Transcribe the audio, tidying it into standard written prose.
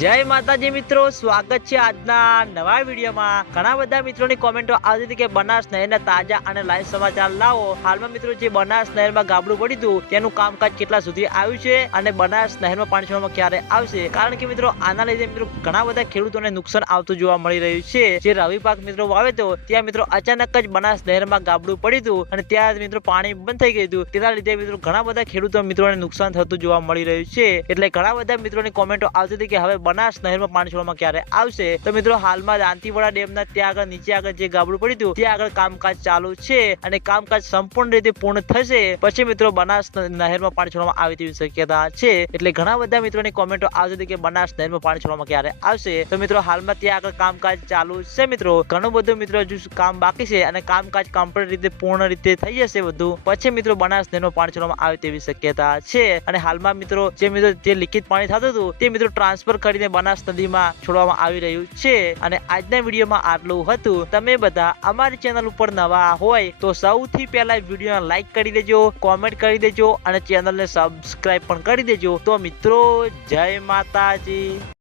જય માતાજી મિત્રો, સ્વાગત છે આજના નવા વિડીયોમાં। ઘણા બધા મિત્રોની કોમેન્ટો આવતી હતી કે બનાસ નહેરના તાજા અને લાઈવ સમાચાર લાવો। હાલમાં મિત્રો જે બનાસ નહેરમાં ગાબડું પડ્યું હતું તેનું કામકાજ કેટલા સુધી આવ્યું છે અને બનાસ નહેરમાં પાણી છોડવામાં ક્યારે આવશે, કારણ કે મિત્રો આના લીધે મિત્રો ઘણા બધા ખેડૂતોને નુકસાન આવતું જોવા મળી રહ્યું છે। જે રવિ પાક મિત્રો વાવ્યો હતો ત્યાં મિત્રો અચાનક જ બનાસ નહેરમાં ગાબડું પડ્યું હતું અને ત્યાં મિત્રો પાણી બંધ થઈ ગયું હતું। તેના લીધે મિત્રો ઘણા બધા ખેડૂતો મિત્રોને નુકસાન થતું જોવા મળી રહ્યું છે। એટલે ઘણા બધા મિત્રોની કોમેન્ટો આવતી હતી કે હવે બનાસ નહેરમાં પાણી છોડવામાં ક્યારે આવશે। તો મિત્રો હાલમાં દાંતીવાડા ડેમના ત્યાં આગળ નીચે આગળ જે ગાબડું પડ્યું હતું ત્યાં આગળ કામકાજ ચાલુ છે અને કામકાજ સંપૂર્ણ રીતે પૂર્ણ થશે પછી મિત્રો બનાસ નહેરમાં પાણી છોડવામાં આવે તેવી શક્યતા છે। એટલે ઘણા બધા મિત્રોની કોમેન્ટો આવતી હતી કે બનાસ નહેરમાં પાણી છોડવામાં ક્યારે આવશે। તો મિત્રો હાલમાં ત્યાં આગળ કામકાજ ચાલુ છે। મિત્રો ઘણું બધું મિત્રો હજુ કામ બાકી છે અને કામકાજ કમ્પ્લીટ રીતે પૂર્ણ રીતે થઈ જશે બધું પછી મિત્રો બનાસ નહેરમાં પાણી છોડવામાં આવે તેવી શક્યતા છે। અને હાલમાં મિત્રો જે લિખિત પાણી થતું હતું તે મિત્રો ટ્રાન્સફર કરીને બનાસ નદીમાં છોડવામાં આવી રહ્યું છે। અને આજના વિડીયોમાં આટલું હતું। તમે બધા અમારી ચેનલ ઉપર નવા હોય તો સૌથી પહેલા વિડીયોને લાઈક કરી દેજો, કોમેન્ટ કરી દેજો અને ચેનલને સબસ્ક્રાઇબ પણ કરી દેજો। તો મિત્રો જય માતાજી।